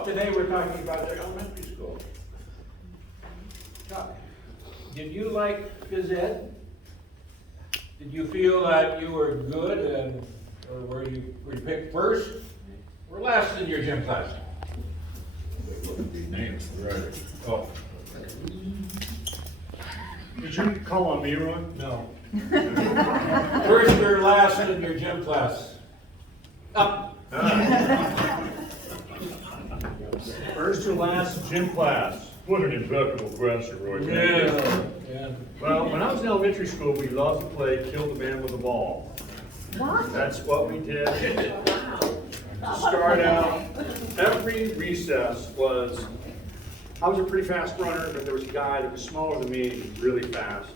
Today we're talking about your elementary school. Chuck, did you like phys ed? Did you feel that you were good and or were you picked first or last in your gym class? Look at these names, right? Oh. Did you call on me, Ron? No. First or last in your gym class? Up. First or last gym class. What an impeccable question, Roy. Yeah. Well, when I was in elementary school, we loved to play kill the man with a ball. What? That's what we did. Wow. To start out, every recess was, I was a pretty fast runner, but there was a guy that was smaller than me, and he was really fast.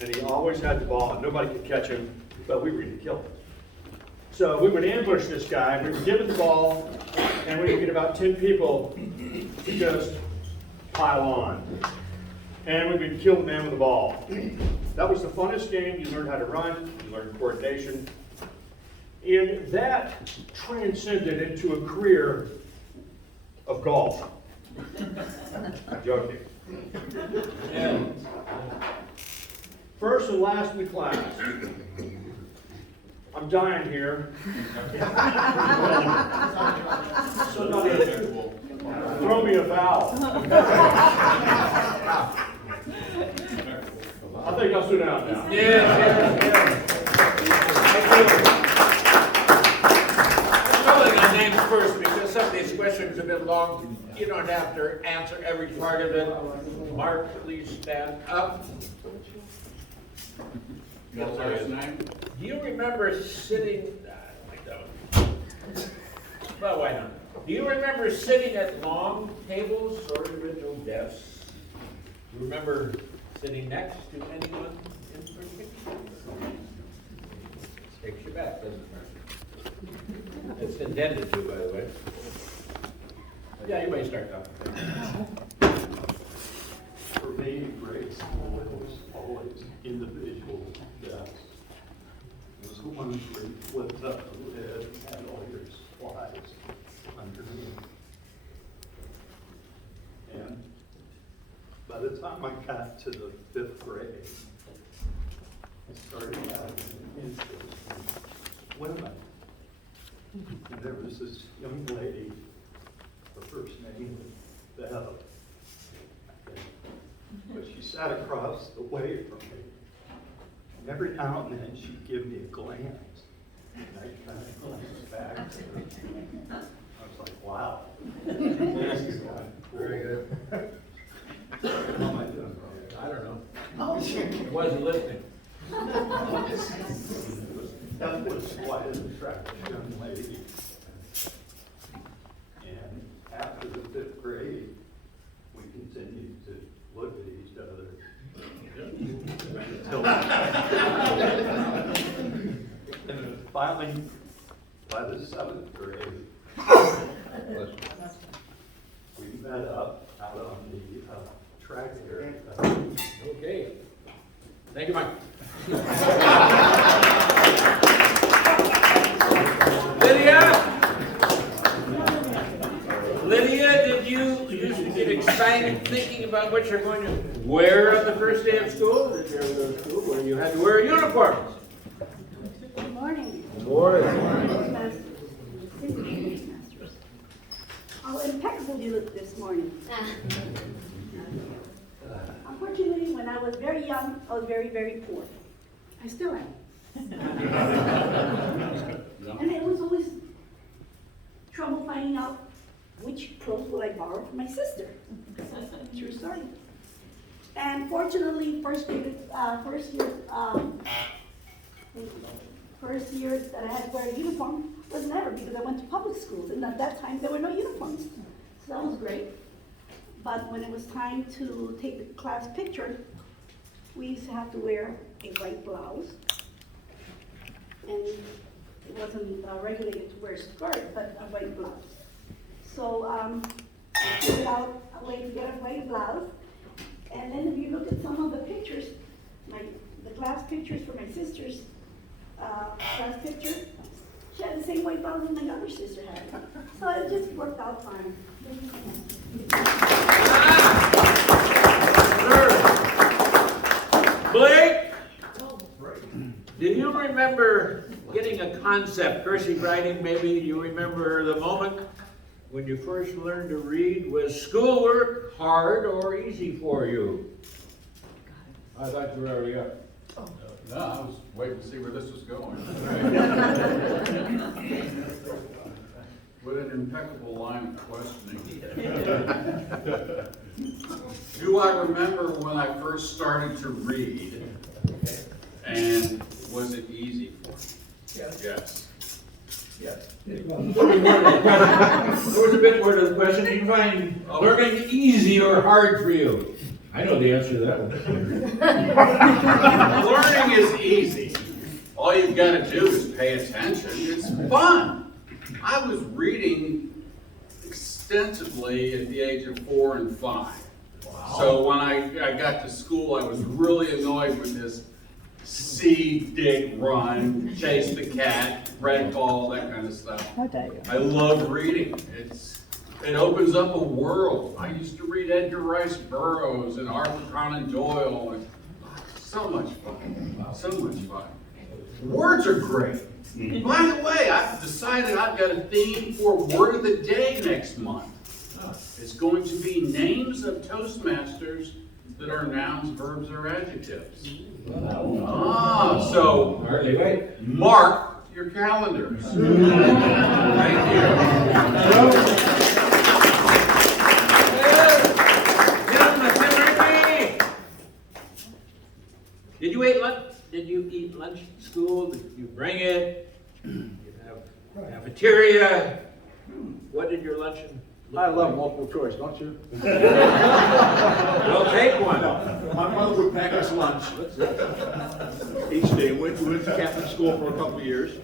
And he always had the ball, and nobody could catch him, but we were going to kill him. So we would ambush this guy, we would give him the ball, and we would get about 10 people to just pile on. And we would kill the man with the ball. That was the funnest game. You learned how to run, you learned coordination. And that transcended into a career of golf. I'm joking. And first and last in the class. I'm dying here. Somebody throw me a foul. I think I'll sit down now. Yeah. I'm calling on names first because some of these questions have been long. You don't have to answer every part of it. Mark, please stand up. Your last name? Do you remember sitting, well, why not? Do you remember sitting at long tables or original desks? Do you remember sitting next to anyone in particular? Takes you back, doesn't it? It's intended to, by the way. Yeah, you may start talking. For me, grade school was always individual desks. It was the ones where you flipped up the lid, had all your supplies underneath. And by the time I got to the 5th grade, I started having an interest in women. And there was this young lady, her first name was Bev. But she sat across the way from me. And every now and then she'd give me a glance. And I kind of glanced back to her. I was like, wow. Very good. How am I doing? I don't know. Wasn't listening. That was quite an attractive young lady. And after the 5th grade, we continued to look at each other until and then finally, by the 7th grade, we met up out on the track area. Okay. Thank you, Mike. Lydia, did you used to get excited thinking about what you're going to wear on the first day of school? Did you ever go to school where you had to wear a uniform? Good morning. Good morning. Toastmasters. Toastmasters. How impeccable you look this morning. Unfortunately, when I was very young, I was very, very poor. I still am. And it was always trouble finding out which clothes will I borrow from my sister. True story. And fortunately, first year that I had to wear a uniform was never, because I went to public schools, and at that time there were no uniforms. So that was great. But when it was time to take the class picture, we used to have to wear a white blouse. And it wasn't regulated to wear a skirt, but a white blouse. So I figured out a way to get a white blouse. And then if you look at some of the pictures, the class pictures for my sister's class picture, she had the same white blouse as my other sister had. So it just worked out fine. Blake, do you remember getting a concept, cursive writing maybe? Do you remember the moment when you first learned to read? Was schoolwork hard or easy for you? I thought you were already up. No, I was waiting to see where this was going. With an impeccable line of questioning. Do I remember when I first started to read? And was it easy for me? Yes. There was a bit more to the question. Do you find learning easy or hard for you? I know the answer to that one. Learning is easy. All you've got to do is pay attention. It's fun. I was reading extensively at the age of 4 and 5. Wow. So when I got to school, I was really annoyed with this see, dig, run, chase the cat, red ball, that kind of stuff. I love reading. It opens up a world. I used to read Edgar Rice Burroughs and Arthur Conan Doyle, and so much fun. So much fun. Words are great. By the way, I've decided I've got a theme for Word of the Day next month. It's going to be names of Toastmasters that are nouns, verbs, or adjectives. So mark your calendars. Thank you. Did you eat lunch at school? Did you bring it? Did you have cafeteria? What did your luncheon look I love like? multiple choice, don't you? Well, take one. My mother would pack us lunch each day. We went to Catholic school for a couple of years,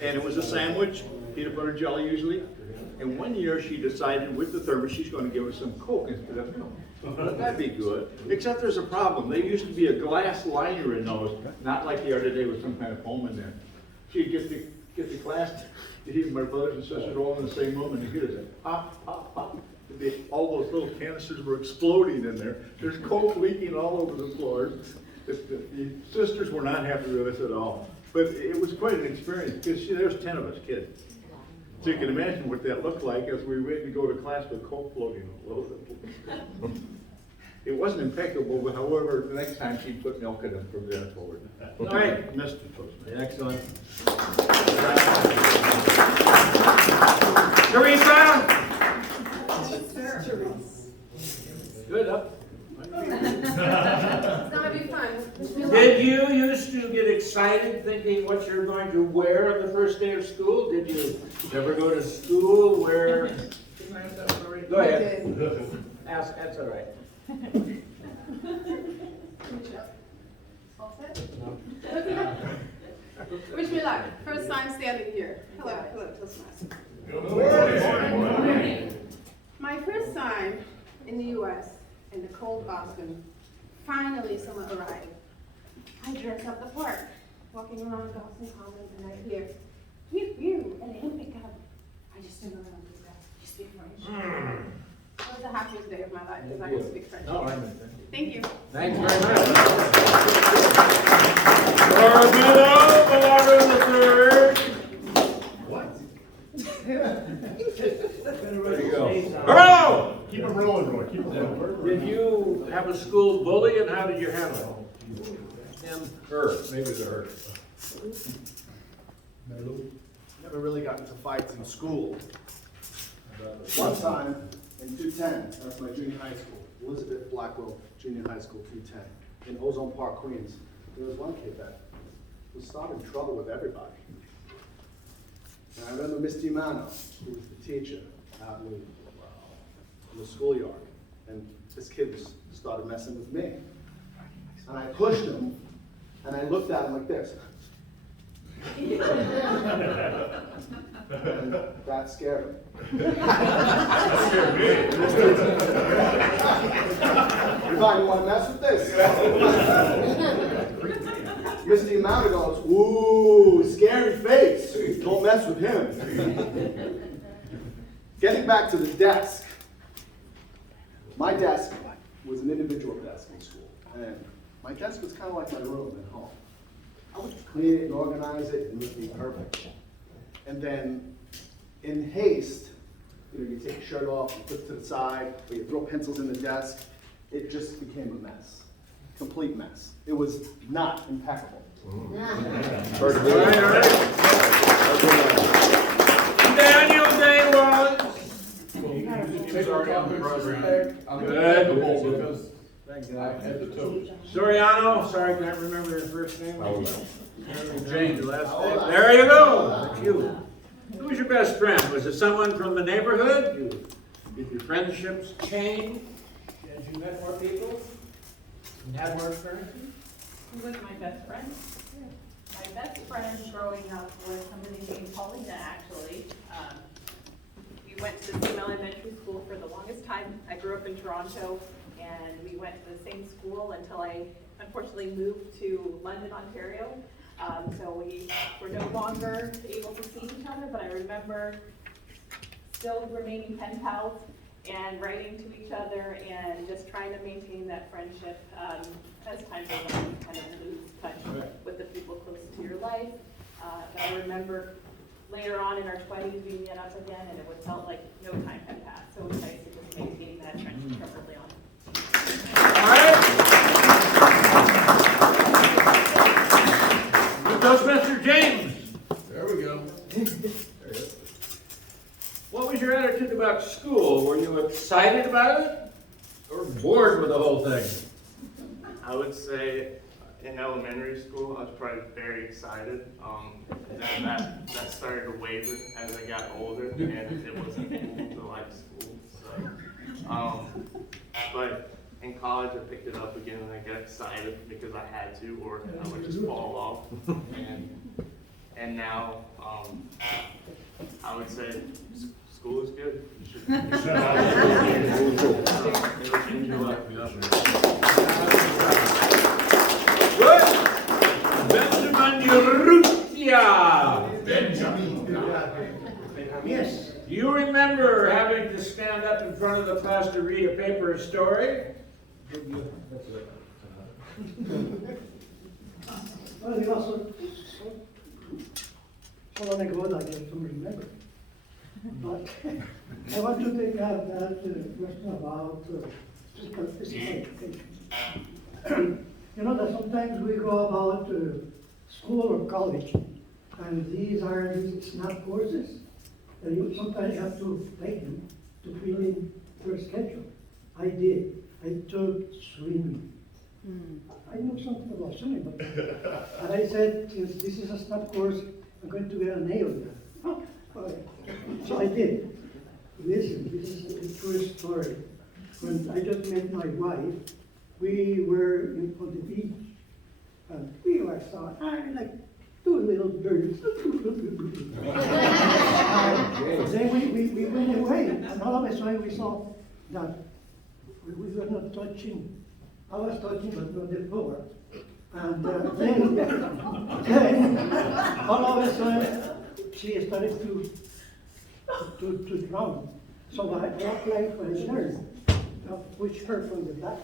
and it was a sandwich, peanut butter jelly usually. And one year she decided with the thermos she's going to give us some Coke instead of milk. That'd be good. Except there's a problem. There used to be a glass liner in those, not like they are today with some kind of foam in there. She'd get the class, even my brothers and sisters all in the same room, and you hear it, pop, pop, pop. All those little canisters were exploding in there. There's Coke leaking all over the floor. The sisters were not happy with us at all. But it was quite an experience, because there's 10 of us kids. So you can imagine what that looked like as we were ready to go to class with Coke floating all over the place. It wasn't impeccable, but however, the next time she put milk in it from there forward. All right. Mr. Toastmaster. Excellent. Teresa? Good, up. It's gonna be fun. Did you used to get excited thinking what you're going to wear on the first day of school? Did you ever go to school where? Go ahead. Ask, that's all right. Wish me luck. First time standing here. Hello, Toastmasters. Good morning. My first time in the U.S. in the cold Boston. Finally, someone arrived. I dress up the park, walking around Boston Common, and I hear, you, and they don't pick up. I just didn't know this guy. You speak French. It was the happiest day of my life because I can speak French. All right. Thank you. Thanks very much. Armando the third. What? There you go. Hello! Keep it rolling, Roy, keep it rolling. Did you have a school bully, and how did you handle it? Him, her, maybe it's her. Never really got into fights in school. One time in 210, that's my junior high school, Elizabeth Blackwell Junior High School 210 in Ozone Park, Queens. There was one kid that was starting trouble with everybody. And I remember Miss DiMano, who was the teacher out in the schoolyard. And this kid started messing with me. And I pushed him, and I looked at him like this. And that scared him. That scared me. You thought you want to mess with this? Mr. Amanda goes, ooh, scary face. Don't mess with him. Getting back to the desk. My desk was an individual desk in school, and my desk was kind of like my room at home. I would clean it and organize it, and it would be perfect. And then, in haste, you take your shirt off, you put it to the side, or you throw pencils in the desk. It just became a mess, complete mess. It was not impeccable. Daniel Day Wallace. Good. Soriano, sorry, I can't remember your first name. James, your last name. There you go. That's you. Who was your best friend? Was it someone from the neighborhood? Did your friendships change as you met more people and had more experiences? Who was my best friend? My best friend growing up was somebody named Paulina, actually. We went to the same elementary school for the longest time. I grew up in Toronto, and we went to the same school until I unfortunately moved to London, Ontario. So we were no longer able to see each other, but I remember still remaining pen pals and writing to each other and just trying to maintain that friendship as time goes on. You kind of lose touch with the people close to your life. But I remember later on in our 20s we met up again, and it felt like no time had passed. So it was nice to just maintain that friendship from early on. All right. Toastmaster James. There we go. What was your attitude about school? Were you excited about it or bored with the whole thing? I would say in elementary school, I was probably very excited. Then that started to waver as I got older, and it wasn't cool to like school. So, but in college, I picked it up again, and I got excited because I had to, or I would just fall off. And now, I would say school is good. You should enjoy it. Good. Benjamin Urrutia. Yes. Do you remember having to stand up in front of the class to read a paper or story? Well, it was so long ago that I don't remember. But I want to take up that question about physical education. You know that sometimes we go about school or college, and these are these snap courses, and you sometimes have to take them to fill in your schedule. I did. I took swimming. I know something about swimming, but and I said, since this is a snap course, I'm going to get a nail there. Oh, okay. So I did. Listen, this is a true story. When I just met my wife, we were on the beach, and we were so like two little birds. Then we went away, and all of a sudden we saw that we were not touching. I was touching, but not the floor. And then all of a sudden, she started to drown. So I walked like a nurse, pushed her from the back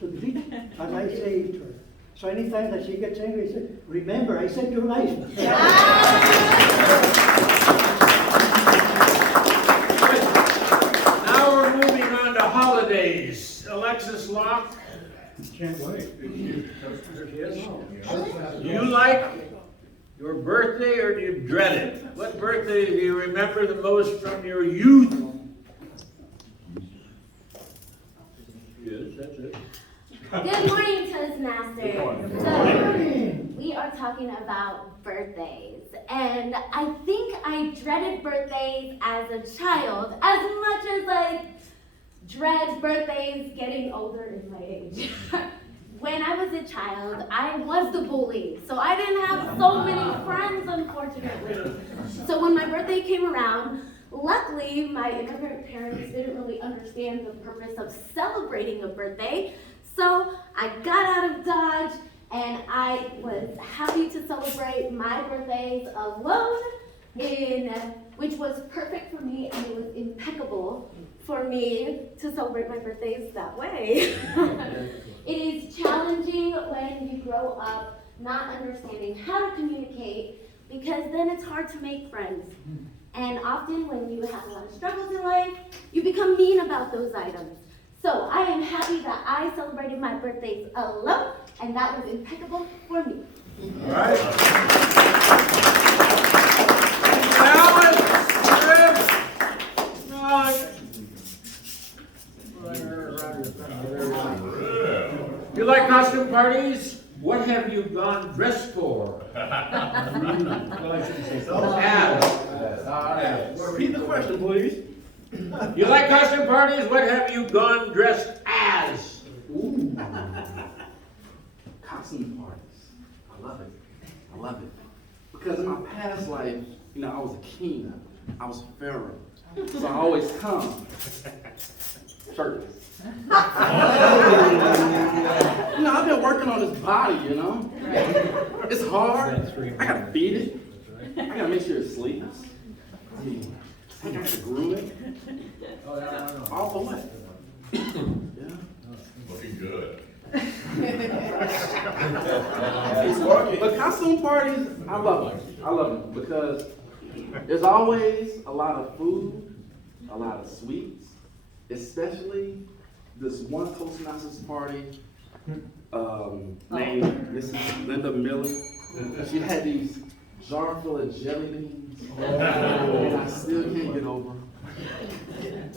to the beach, and I saved her. So anytime that she gets angry, I say, remember, I saved your life. Now we're moving on to holidays. Alexis Locke. Can't wait. There she is. Do you like your birthday or do you dread it? What birthday do you remember the most from your youth? Yes, that's it. Good morning, Toastmasters. So, we are talking about birthdays. And I think I dreaded birthdays as a child as much as I dread birthdays getting older in my age. When I was a child, I was the bully. So I didn't have so many friends, unfortunately. So when my birthday came around, luckily my immigrant parents didn't really understand the purpose of celebrating a birthday. So I got out of Dodge, and I was happy to celebrate my birthdays alone with which was perfect for me, and it was impeccable for me to celebrate my birthdays that way. It is challenging when you grow up not understanding how to communicate, because then it's hard to make friends. And often when you have a lot of struggles in life, you become mean about those items. So I am happy that I celebrated my birthdays alone, and that was impeccable for me. All right. Alan, you like costume parties? What have you gone dressed for? Repeat the question, please. You like costume parties? What have you gone dressed as? Ooh. Costume parties. I love it. I love it. Because in my past life, I was a king. I was a pharaoh. So I always come shirtless. I've been working on this body, It's hard. I gotta feed it. I gotta make sure it sleeps. I gotta groom it. All for what? Yeah. Looking good. But costume parties, I love them. I love them because there's always a lot of food, a lot of sweets, especially this one Toastmasters party named Mrs. Linda Miller. She had these jar full of jelly beans, and I still can't get over them.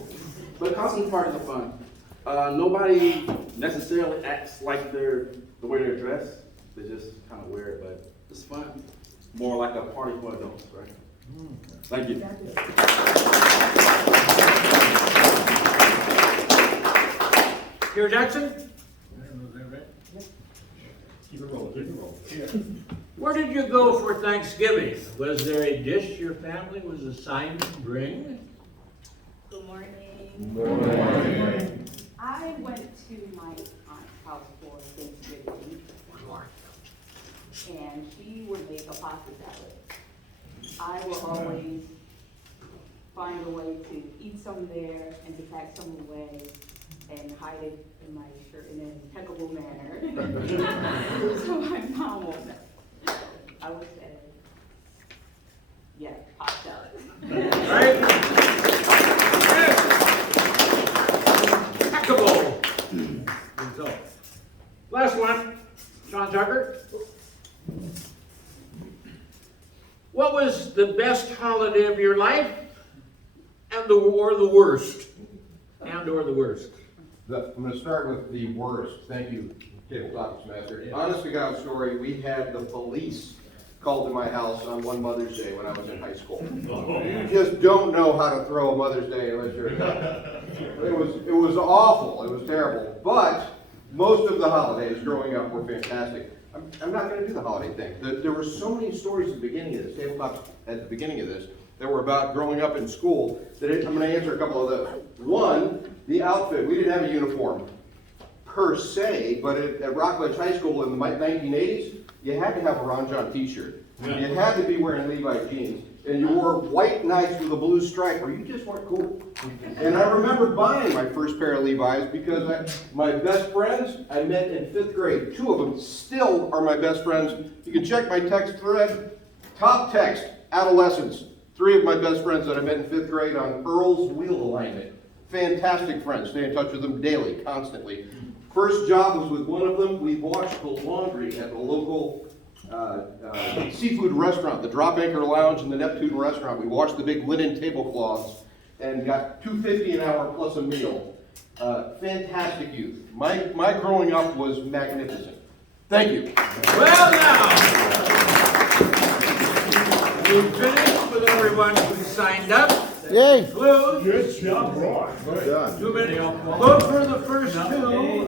But costume parties are fun. Nobody necessarily acts like the way they're dressed. They just kind of wear it, but it's fun. More like a party for adults, right? Thank you. Here, Jackson? Keep it rolling. Where did you go for Thanksgiving? Was there a dish your family was assigned to bring? Good morning. Good morning. I went to my aunt's house for Thanksgiving, and she would make a pasta salad. I will always find a way to eat some there and to pack some away and hide it in my shirt in an impeccable manner. So my mom won't know. I would say, yeah, pasta salad. Right? Impeccable result. Last one, Sean Tucker. What was the best holiday of your life or the worst? Or the worst? I'm going to start with the worst. Thank you, Tabletopics Master. Honest to God story, we had the police called to my house on one Mother's Day when I was in high school. You just don't know how to throw a Mother's Day unless you're a guy. It was awful. It was terrible. But most of the holidays growing up were fantastic. I'm not going to do the holiday thing. There were so many stories at the beginning of this, Tabletopics at the beginning of this, that were about growing up in school, that I'm going to answer a couple of those. One, the outfit. We didn't have a uniform per se, but at Rockledge High School in the 1980s, you had to have a Ron John t-shirt. You had to be wearing Levi jeans. And you wore white nights with a blue stripe, or you just weren't cool. And I remember buying my first pair of Levi's because my best friends I met in 5th grade. 2 of them still are my best friends. You can check my text thread. Top text, adolescence. 3 of my best friends that I met in 5th grade on Earl's wheel alignment. Fantastic friends. Stay in touch with them daily, constantly. First job was with one of them. We washed the laundry at the local seafood restaurant, the Drop Anchor Lounge and the Neptune restaurant. We washed the big linen tablecloths and got $2.50 an hour plus a meal. Fantastic youth. My growing up was magnificent. Thank you. Well now, we finished with everyone who signed up. Yay! Include Good job, Roy. too many. Vote for the first 2.